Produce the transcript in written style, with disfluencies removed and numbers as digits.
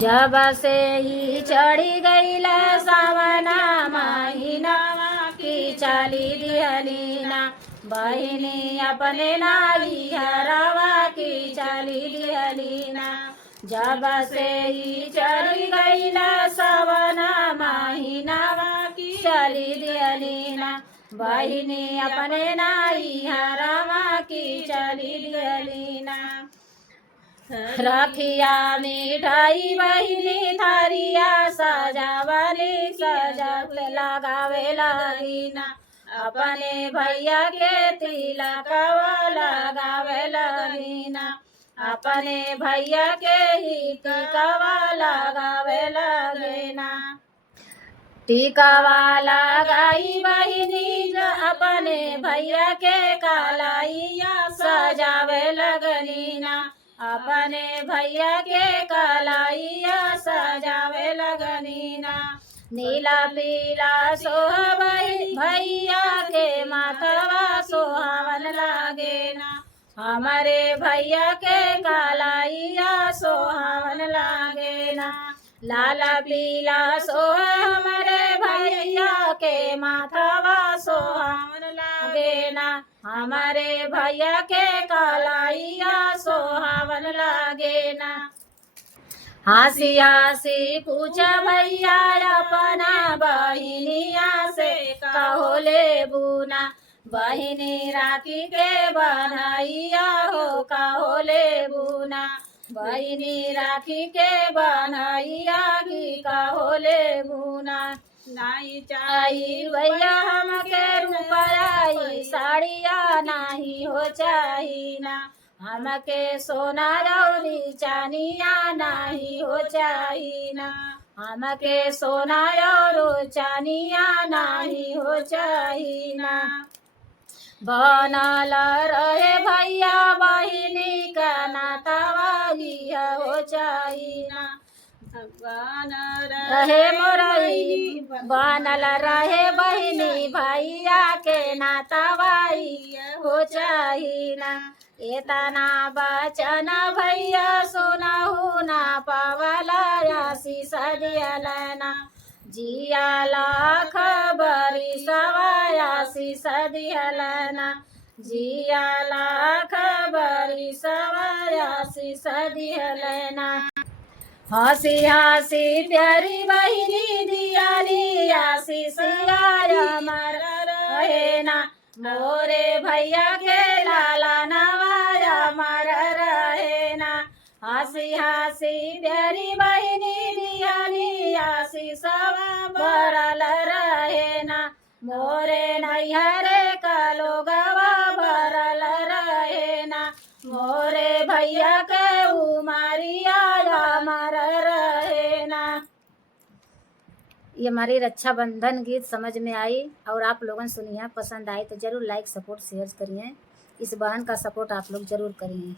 जब से ही चढ़ी गईला सावना महीना की चली दिहलीना बहिनी अपने नाली हरवा की चली दिहलीना। जब से ही चढ़ी गईला सावना महीना की चली दिहलीना बहिनी अपने नाली हरवा की चली दिहलीना। रखिया मिठाई बहिनी थारिया सजावली सजावले लगावे लगीना अपने भैया के तिलकवा लगावे लगीना अपने भैया के ही टिकवा लगावे लगीना। टिकवा लगाई बहिनी अपने भैया के कलाइया सजावे लगनीना अपने भैया के कलाइया सजावे लगनीना। नीला पीला सोहबई भैया के माथवा सोहावन लागेना हमारे भैया के कलाइया सोहावन लागेना। लाला पीला सोह हमारे भैया के माथवा सोहावन लागेना हमारे भैया के कलाइया सोहावन लागेना। हंसी हंसी पूछ भैया अपना बहिनिया से कहोले बुना बहिनी राखी के बनैया हो कहोले बुना बहिनी राखी के बनैया की कहोले बुना। नहीं चाहिए भैया हमके रुपया साड़िया नहीं हो चाहिना हमके सोना रौरी चानिया नहीं हो चाहिना हमके सोना और चानिया नहीं हो चाहिना। बनल रहे भैया बहिनी का नातावा हो चाहिना रहे मोरई बनल रहे बहिनी भैया के नातावाई हो चाहिना। एतना बचन भैया सुनहु ना पावला आशीष दियलना जिया लाख बरी सवाय आशीष दियलना जिया लाख बरी सवाय आशीष दियलना। हंसी हंसी प्यारी बहिनी दियाली आशीष मर रहेना मोरे भैया के लाला नवाया मर रहेना। हंसी हंसी प्यारी बहिनी दियाली आशीष भरल रहेना मोरे नैहरे कलोगवा भरल रहेना मोरे भैया के उमरिया मर रहेना। ये हमारी रक्षाबंधन गीत समझ में आई और आप लोगों ने सुनिए पसंद आई तो ज़रूर लाइक सपोर्ट शेयर करिए। इस बहन का सपोर्ट आप लोग ज़रूर करिए।